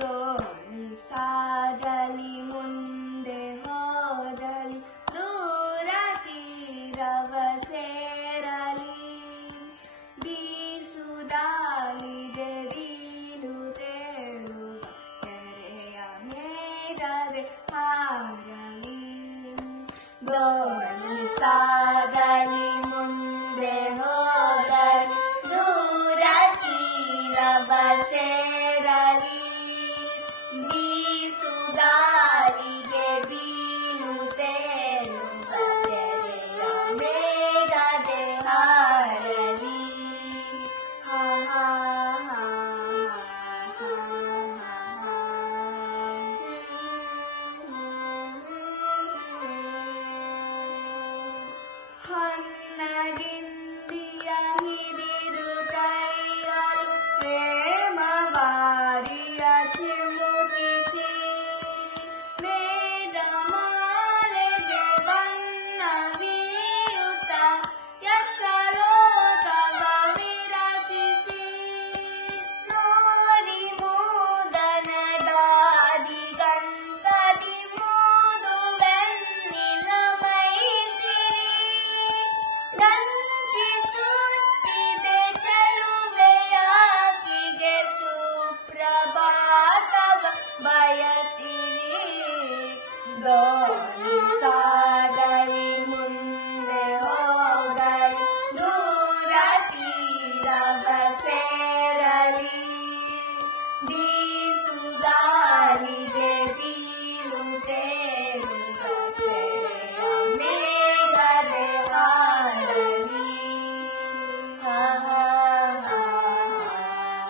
ದೋಣಿ ಸಾಗಲಿ ಮುಂದೆ ಹೋಗಲಿ ದೂರ ತೀರವ ಸೇರಲಿ ಬೀಸುದಾಲಿಗೆ ಬೀಲು ತೇಲುವ ಕೆರೆಯ ಮೇಡದೆ ಹಾರಲಿ ದೋಣಿ ಸಾಗಲಿ ಮುಂದೆ ಹೋಗಲಿ ದೂರ ತೀರವ ಸೇರಲಿ ಬೀಸುದಾಲಿಗೆ ಬೀಲು ತೇಲುವ ಕೆರೆಯ ಮೇಡದೆ ಹಾರಲಿ ಹಾ ಹಾ ಹಾ ಹೊನ್ನಗಿಂದಿಯ ಹಿಡಿದು ಕೈಗಳು ಹೇಮವಾರಿಯ ಚಿಮುಕಿಸಿ ಮೇಘಮಾಲೆಗೆ ಬಣ್ಣವೀಯುತ್ತ ಯಕ್ಷಲೋಕವ ವಿರಚಿಸಿ ನೋಡಿ ಮೂದನದಾದಿಗಂತದಿ ಮೂದು ಬೆನ್ನಿನ ಮೈಸಿರಿ ರಂಜಿಸುತ್ತಿದೆ ಚೆಲುವೆಯಾಕಿಗೆ ಸುಪ್ರಭಾತವ ಬಯಸಿರಿ ದೋಣಿ ಸಾಗಲಿ ಮುಂದೆ ಹೋಗಲಿ ದೂರ ತೀರವ ಸೇರಲಿ ಬೀಸುದಾಲಿಗೆ ಬೀಲು ತೇಲುವ ಕೆರೆಯ ಮೇಘದೆ ಹಾರಲಿ ಹಾ ಹಾ ಹಾ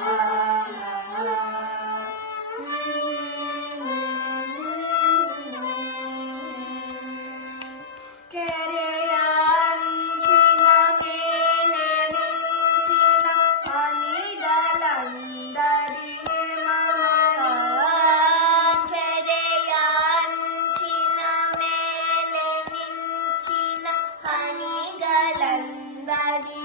ಹಾ ಹಾ ಕೆರೆಯ ಅಂಚಿನ ಮೇಲೆ ಮಿಂಚಿನ ಹನಿಗಳಂದರಿ ಕೆರೆಯ ಅಂಚಿನ ಮೇಲೆ ಮಿಂಚಿನ ಹನಿಗಳಂದರಿ